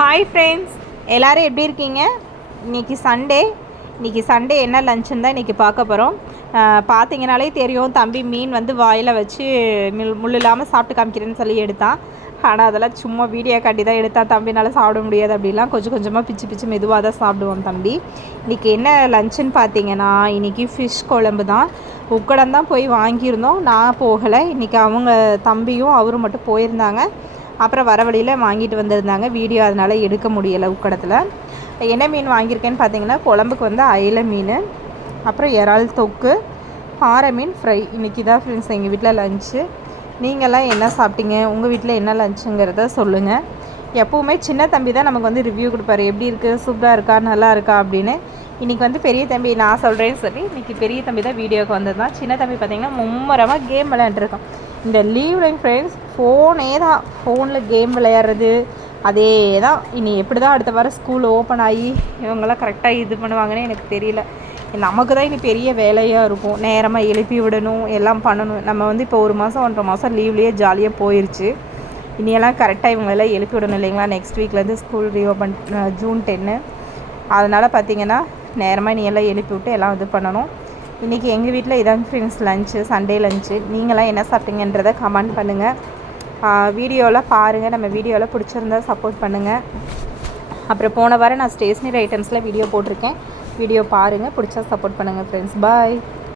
Hi friends, எல்லோரும் எப்படி இருக்கீங்க? இன்றைக்கி சண்டே என்ன லஞ்சுன்னு தான் இன்றைக்கி பார்க்க போகிறோம். பார்த்தீங்கனாலே தெரியும், தம்பி மீன் வந்து வாயில் வச்சு முள் இல்லாமல் சாப்பிட்டு காமிக்கிறேன்னு சொல்லி எடுத்தான். ஆனால் அதெல்லாம் சும்மா வீடியோ காட்டி தான் எடுத்தான். தம்பினால் சாப்பிட முடியாது அப்படிலாம் கொஞ்சம் கொஞ்சமாக பிச்சு மெதுவாக தான் சாப்பிடுவோம் தம்பி. இன்றைக்கி என்ன லஞ்சுன்னு பார்த்தீங்கன்னா, இன்றைக்கி ஃபிஷ் குழம்பு தான். உக்கடம் தான் போய் வாங்கியிருந்தோம், நான் போகலை. இன்றைக்கி அவங்க தம்பியும் அவரும் மட்டும் போயிருந்தாங்க. அப்புறம் வர வழியில் வாங்கிட்டு வந்திருந்தாங்க. வீடியோ அதனால் எடுக்க முடியலை. உக்கடத்தில் என்ன மீன் வாங்கியிருக்கேன்னு பார்த்தீங்கன்னா, குழம்புக்கு வந்து அயிலை மீன், அப்புறம் இறால் தொக்கு, பாறை மீன் ஃப்ரை. இன்றைக்கி தான் ஃப்ரெண்ட்ஸ் எங்கள் வீட்டில் லஞ்சு. நீங்கள்லாம் என்ன சாப்பிட்டீங்க? உங்கள் வீட்டில் என்ன லஞ்சுங்கிறத சொல்லுங்கள். எப்போவுமே சின்ன தம்பி தான் நமக்கு வந்து ரிவ்யூ கொடுப்பாரு, எப்படி இருக்குது, சூப்பராக இருக்கா, நல்லா இருக்கா அப்படின்னு. இன்றைக்கி வந்து பெரிய தம்பி நான் சொல்கிறேன்னு சொல்லி இன்றைக்கி பெரிய தம்பி தான் வீடியோவுக்கு வந்தது தான். சின்ன தம்பி பார்த்திங்கன்னா மும்மரமாக கேம் விளையாண்டுருக்கோம். இந்த லீவ்லையும் ஃப்ரெண்ட்ஸ் ஃபோனில் கேம் விளையாடுறது அதே தான். இனி எப்படி தான் அடுத்த வாரம் ஸ்கூல் ஓப்பன் ஆகி இவங்கெல்லாம் கரெக்டாக இது பண்ணுவாங்கன்னு எனக்கு தெரியல. நமக்கு தான் இனி பெரிய வேலையாக இருக்கும். நேரமாக எழுப்பி விடணும், எல்லாம் பண்ணணும். நம்ம வந்து இப்போ 1 மாதம் 1.5 மாதம் லீவ்லேயே ஜாலியாக போயிடுச்சு. இனியெல்லாம் கரெக்டாக இவங்களெல்லாம் எழுப்பி விடணும் இல்லைங்களா? நெக்ஸ்ட் வீக்லேருந்து ஸ்கூல் ரீஓப்பன் ஜூன் 10. அதனால் பார்த்திங்கன்னா நேரமாக இனி எல்லாம் எழுப்பி விட்டு எல்லாம் இது பண்ணணும். இன்றைக்கி எங்கள் வீட்டில் இதாங்க ஃப்ரெண்ட்ஸ் லஞ்சு, சண்டே லஞ்சு. நீங்களாம் என்ன சாப்பிட்டீங்கன்றதை கமெண்ட் பண்ணுங்கள். வீடியோவில் பாருங்கள். நம்ம வீடியோவில் பிடிச்சிருந்தா சப்போர்ட் பண்ணுங்கள். அப்புறம் போன வாரம் நான் ஸ்டேஷ்னரி ஐட்டம்ஸில் வீடியோ போட்டிருக்கேன். வீடியோ பாருங்கள், பிடிச்சா சப்போர்ட் பண்ணுங்கள் ஃப்ரெண்ட்ஸ். பாய்.